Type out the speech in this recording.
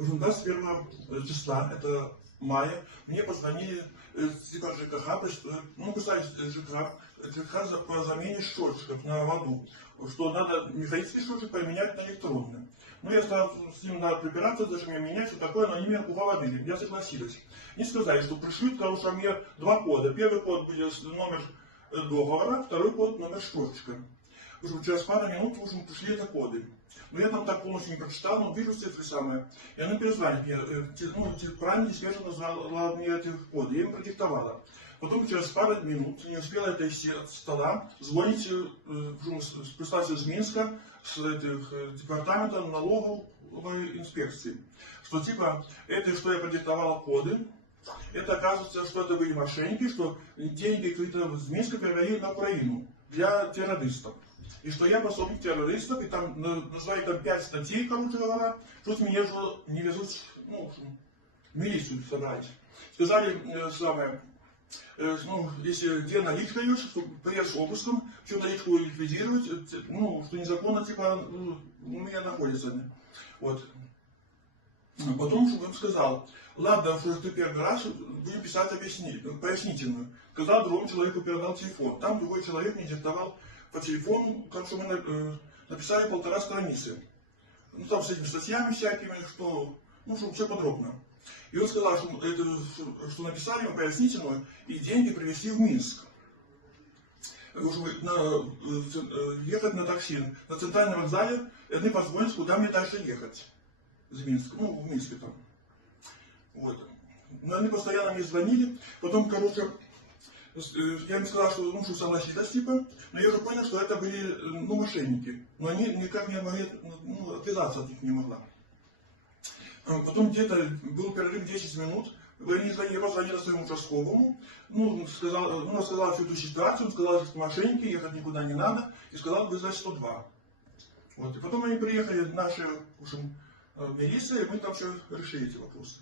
В общем, 21 числа, это мая, мне позвонили типа ЖКХ, ну, писали ЖКХ по замене счетчиков на воду, что надо механический счетчик поменять на электронный. Ну, я стал с ним надо припираться, даже мне менять, что такое, но они меня уговорили, я согласилась. И сказали, что пришлют, потому что мне два кода. Первый код будет номер договора, второй код номер счетчика. Через пару минут уже пришли это коды. Но я там так полностью не прочитал, но вижу цифры самые. И она перезвонит мне, правильно диспетчер назвала мне эти коды, я им продиктовала. Потом через пару минут, не успела это от стола, звонить представитель из Минска, с департамента налоговой инспекции. Что типа, это что я продиктовала коды, это оказывается, что это были мошенники, что деньги какие-то из Минска перевели на Украину для террористов. И что я пособник террористов, и там назвали там 5 статей, короче говоря, что меня же не везут, ну, в милицию собрать. Сказали самое, ну, если где наличка есть, что приедешь с обыском, всю наличку ликвидировать, ну, что незаконно, типа, у меня находится. Вот. Потом, что он сказал, ладно, что ты первый раз будем писать пояснительную. Когда другому человеку передал телефон, там другой человек мне диктовал по телефону, как что мы написали 1,5 страницы. Ну, там с этими статьями всякими, что, ну, что все подробно. И он сказал, что написали мы пояснительную, и деньги привезли в Минск. Ехать на такси на центральном вокзале, и они позвонят, куда мне дальше ехать. Из Минска, ну, в Минске там. Вот. Но они постоянно мне звонили, потом, короче, я им сказал, что, ну, что согласилась, типа, но я уже понял, что это были, ну, мошенники. Но они никак не могли, ну, отвязаться от них не могла. Потом где-то был перерыв 10 минут, я позвонила своему участковому, ну, рассказала всю эту ситуацию, он сказал, что мошенники, ехать никуда не надо, и сказал вызвать 102. Вот. И потом они приехали, наши, в общем, милиция, и мы там все решили эти вопросы.